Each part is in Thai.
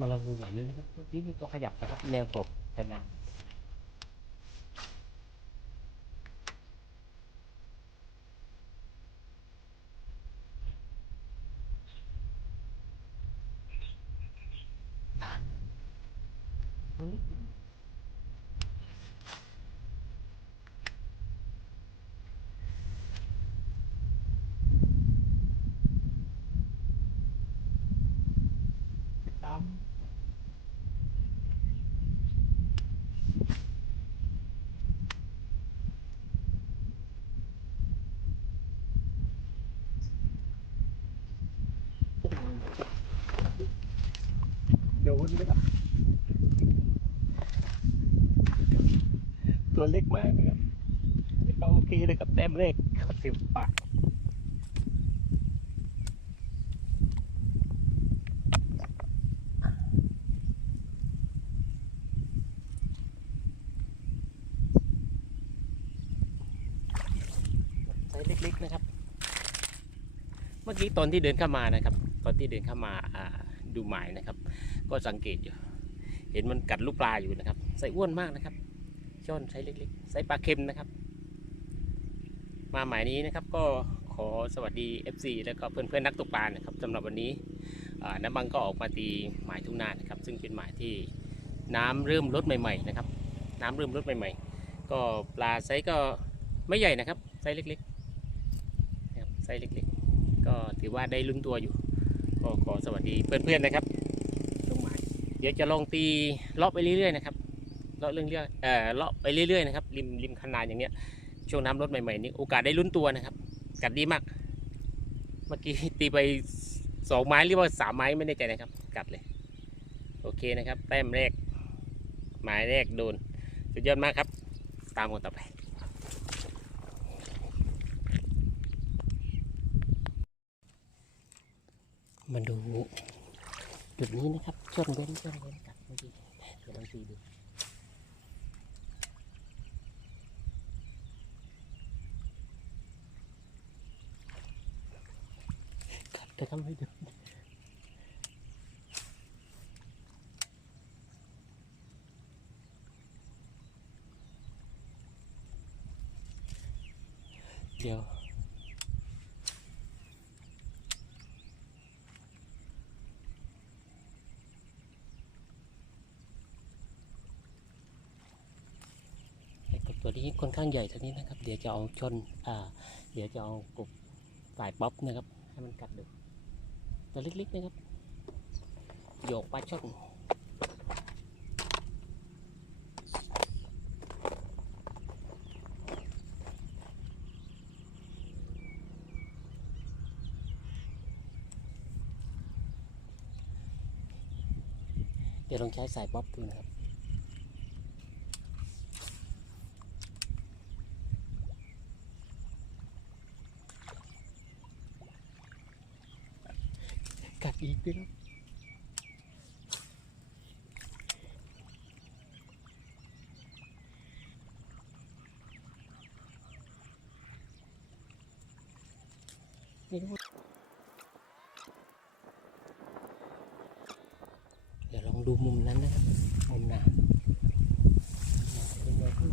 มาลองดูแบบนี้นี่ก็ขยับนะครับแนวกบใช่ไหม ตัวเล็กมากนะครับก็โอเคเลยกับแต้มเลขเขาสิบปากไซส์เล็กๆนะครับ เมื่อกี้ตอนที่เดินเข้ามานะครับ ตอนที่เดินเข้ามาดูหมายนะครับ ก็สังเกตอยู่ เห็นมันกัดลูกปลาอยู่นะครับไซส์อ้วนมากนะครับ ช่อนไซส์เล็กๆไซส์ปลาเค็มนะครับ มาหมายนี้นะครับก็ขอสวัสดี FC แล้วก็เพื่อนๆนักตกปลานะครับสำหรับวันนี้น้ำบังก็ออกมาตีหมายทุ่งนานะครับ ซึ่งเป็นหมายที่น้ำเริ่มลดใหม่ๆนะครับ น้ำเริ่มลดใหม่ ๆ ก็ปลาไซส์ก็ไม่ใหญ่นะครับไซส์เล็กๆนะครับไซส์เล็กๆ ก็ถือว่าได้ลุ้นตัวอยู่ ก็ขอสวัสดีเพื่อนๆนะครับตรงหมายเดี๋ยวจะลองตีเลาะไปเรื่อยๆนะครับ เลาะเรื่อยๆเอ่อเลาะไปเรื่อยๆนะครับริมริมคันนาอย่างเนี้ยช่วงน้ำลดใหม่ๆนี้โอกาสได้ลุ้นตัวนะครับ กัดดีมาก เมื่อกี้ตีไปสองไม้หรือว่าสามไม้ไม่แน่ใจนะครับ กัดเลย โอเคนะครับ แต้มแรกหมายแรกโดนสุดยอดมากครับ ตามคนต่อไปมาดูจุดนี้นะครับช่วงเว้นช่วงเว้นกัดเมื่อกี้เดี๋ยวลองตีดู แต่ก็ไม่โดนเดี๋ยวไอ้กบตัวนี้ค่อนข้างใหญ่ตัวนี้นะครับ เดี๋ยวจะเอาชน อ่า เดี๋ยวจะเอากบสายป๊อปนะครับ ให้มันกัดดู ตัวเล็กๆนะครับโยกปลาช่อนเดี๋ยวลองใช้สายบ๊อบดูนะครับ กัดอีกด้วยนะไม่รู้เดี๋ยวลองดูมุมนั้นนะครับมุมหนาเป็นไงพี่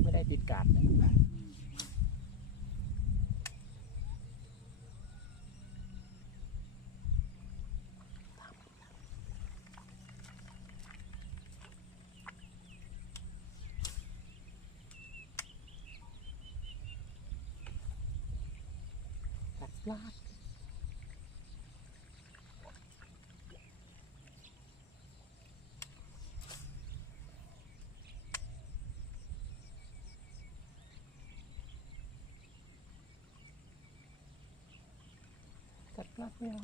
ไม่ได้ ติดการ์ดนะครับกัดพลาด กัดพลาดไม่เอา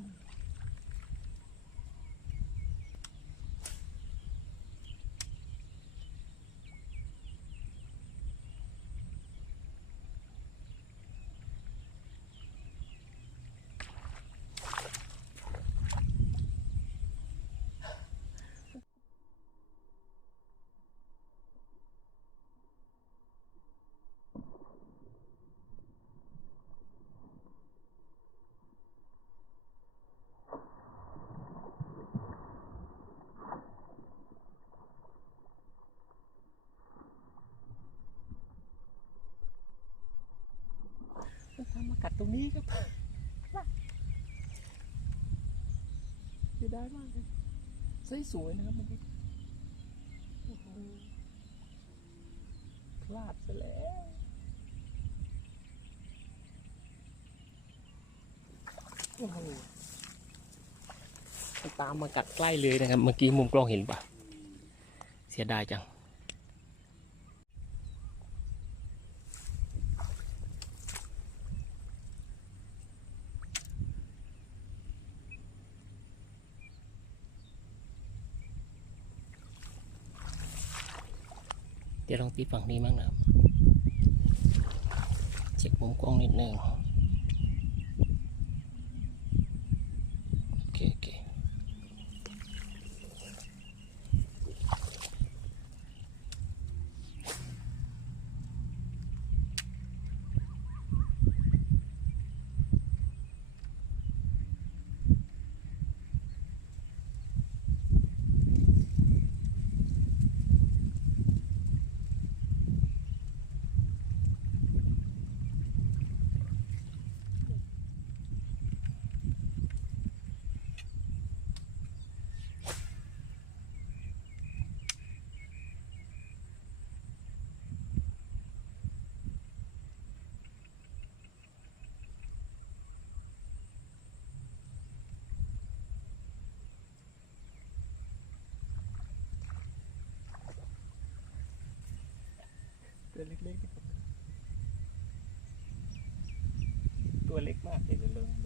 มันตามมา กัดตรงนี้ครับเสียดายมากเลยสวยนะครับมันโอ้โหพลาดซะแล้วโอ้โหตามมากัดใกล้เลยนะครับ เมื่อกี้มุมกล้องเห็นปะเสียดายจัง เดี๋ยวลอ งตีฝั่งนี้บ้างนะครับเช็คมุมกล้องนิดนึงโอเคโอเค ตัวเล็กๆนะครับตัวเล็กมากเลยลง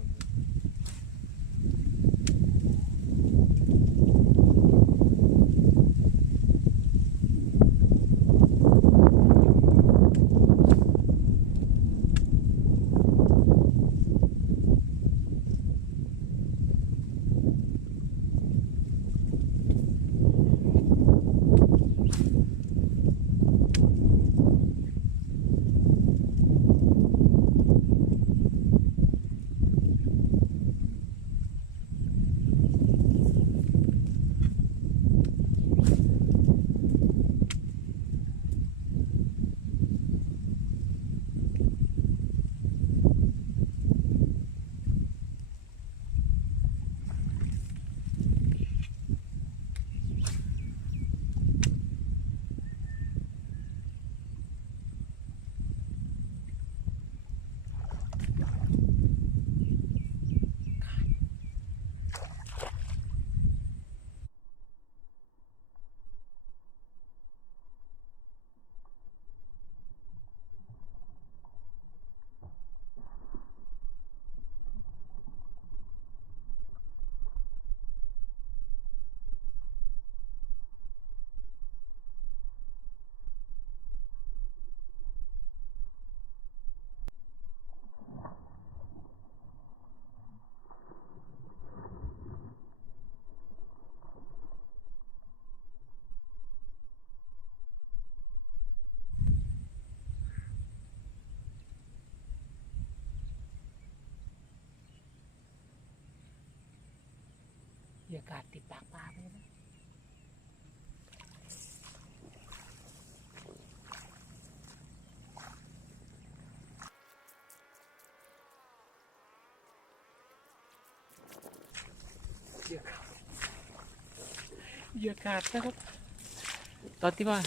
ลงอากาศติดปากปลาไปนะเหยื่อขาดเหยื่อขาดนะครับ ตอนที่ว่า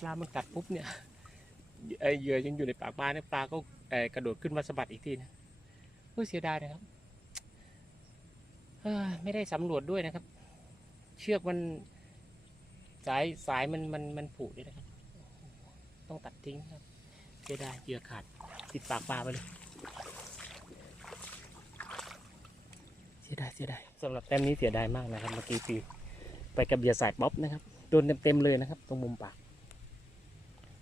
ปลามันกัดปุ๊บเนี่ยไอเหยื่อยังอยู่ในปากปลาเนี่ยปลาก็กระโดดขึ้นมาสะบัดอีกทีนะเฮ้ยเสียดายนะครับ ไม่ได้สำรวจด้วยนะครับ เชือกมันสายสายมันมันมันผุด้วยนะครับ ต้องตัดทิ้งครับเสียดายเหยื่อขาดติดปากปลาไปเลยเสียดายเสียดายสำหรับแต้มนี้เสียดายมากนะครับเมื่อกี้ตีไปกับเหยื่อสายป๊อปนะครับโดนเต็มๆเลยนะครับ ตรงมุมปาก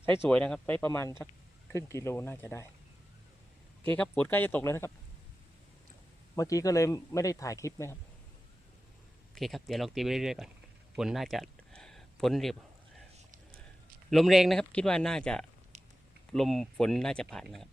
ใช้สวยนะครับใช้ประมาณสักครึ่งกิโลน่าจะได้ โอเคครับฝนใกล้จะตกแล้วนะครับ เมื่อกี้ก็เลยไม่ได้ถ่ายคลิปนะครับโอเคครับเดี๋ยวลองตีไปเรื่อยๆก่อนฝนน่าจะฝนเรียบลมแรงนะครับ คิดว่าน่าจะลมฝนน่าจะผ่านนะครับ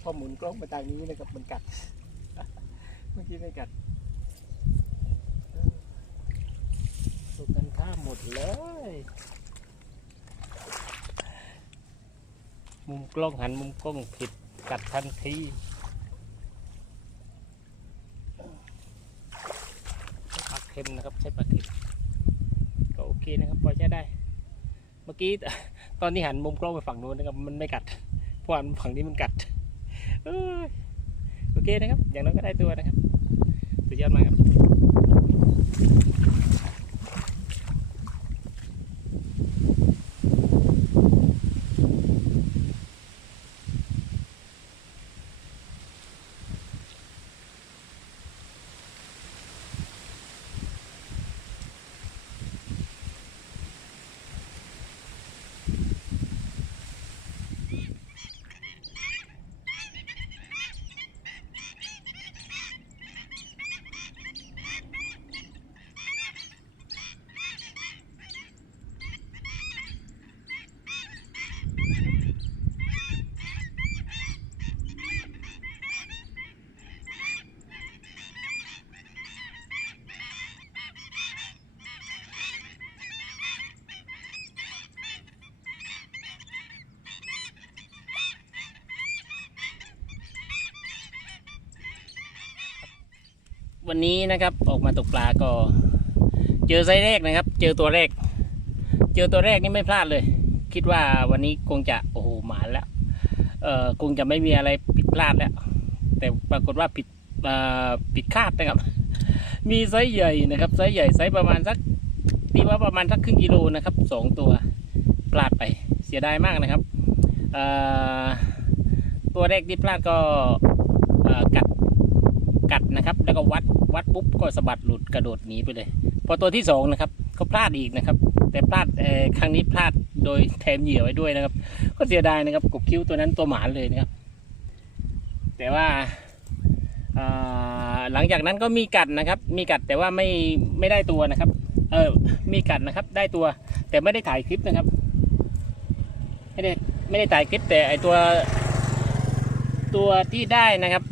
พอหมุนกล้องมาทางนี้นะครับมันกัด เมื่อกี้ไม่กัดถูกกันข้ามหมดเลย มุมกล้องหันมุมกล้องผิดกัดทันทีใช้ปลาเค็มนะครับใช้ปลาเค็มก็โอเคนะครับพอใช้ได้ เมื่อกี้ตอนที่หันมุมกล้องไปฝั่งนู้นนะครับมันไม่กัดเพราะว่าฝั่งนี้มันกัด โอเคนะครับ อย่างน้อยก็ได้ตัวนะครับสุดยอดมากครับ วันนี้นะครับออกมาตกปลาก็ เจอไซส์แรกนะครับ เจอตัวแรก เจอตัวแรกนี่ไม่พลาดเลย คิดว่าวันนี้คงจะโอ้โหหมานแล้วเอ่อคงจะไม่มีอะไรผิดพลาดแล้ว แต่ปรากฏว่าผิดผิดคาดนะครับ มีไซส์ใหญ่นะครับไซส์ใหญ่ไซส์ประมาณสักตีว่าประมาณสักครึ่งกิโลนะครับสองตัวพลาดไปเสียดายมากนะครับตัวแรกที่พลาดก็กัดกัดนะครับ แล้วก็วัด วัดปุ๊บก็สะบัดหลุดกระโดดหนีไปเลย พอตัวที่สองนะครับก็พลาดอีกนะครับ แต่พลาดครั้งนี้พลาดโดยแถมเหยื่อไว้ด้วยนะครับ ก็เสียดายนะครับกบคิ้วตัวนั้นตัวหมานเลยนะครับ แต่ว่าอ่าหลังจากนั้นก็มีกัดนะครับ มีกัดแต่ว่าไม่ไม่ได้ตัวนะครับ เออมีกัดนะครับ ได้ตัว แต่ไม่ได้ถ่ายคลิปนะครับ ไม่ได้ไม่ได้ถ่ายคลิปแต่ไอตัว ตัวที่ได้นะครับ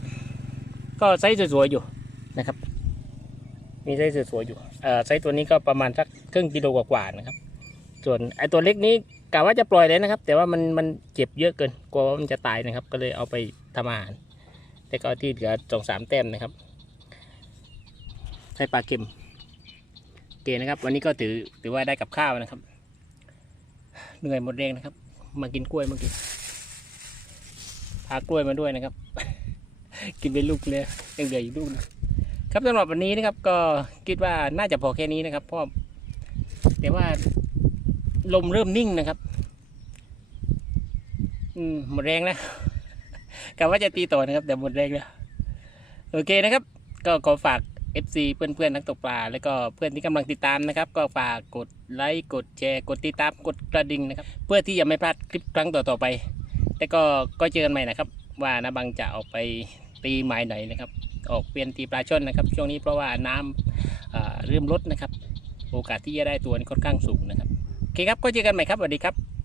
ก็ไซส์สวยๆอยู่นะครับ มีไซส์สวยๆอยู่เอ่อไซส์ตัวนี้ก็ประมาณสักครึ่งกิโลกว่าๆนะครับ ส่วนไอตัวเล็กนี้กะว่าจะปล่อยเลยนะครับ แต่ว่ามันมันเจ็บเยอะเกินกลัวว่ามันจะตายนะครับ ก็เลยเอาไปทำอาหารแต่ก็ที่เหลือสองสามแต้มนะครับใช้ปลาเค็มโอเคนะครับ วันนี้ก็ถือถือว่าได้กับข้าวนะครับเหนื่อยหมดแรงนะครับ มากินกล้วยเมื่อกี้พากล้วยมาด้วยนะครับ กินไปลูกเลยยังเหลืออีกลูกนึง ครับสำหรับวันนี้นะครับก็คิดว่าน่าจะพอแค่นี้นะครับเพราะแต่ว่าลมเริ่มนิ่งนะครับ อืมหมดแรงแล้วกะว่าจะตีต่อนะครับ แต่หมดแรงแล้วโอเคนะครับ ก็ขอฝาก FC เพื่อนๆนักตกปลา แล้วก็เพื่อนที่กำลังติดตามนะครับ ก็ฝากกดไลค์กดแชร์กดติดตามกดกระดิ่งนะครับ เพื่อที่จะไม่พลาดคลิปครั้งต่อๆไป แล้วก็ก็เจอกันใหม่นะครับ ว่านะบังจะออกไปตีหมายไหนนะครับ ออกเปลี่ยนตีปลาช่อนนะครับ ช่วงนี้เพราะว่าน้ำเริ่มลดนะครับ โอกาสที่จะได้ตัวนี่ค่อนข้างสูงนะครับโอเคครับก็เจอกันใหม่ครับสวัสดีครับ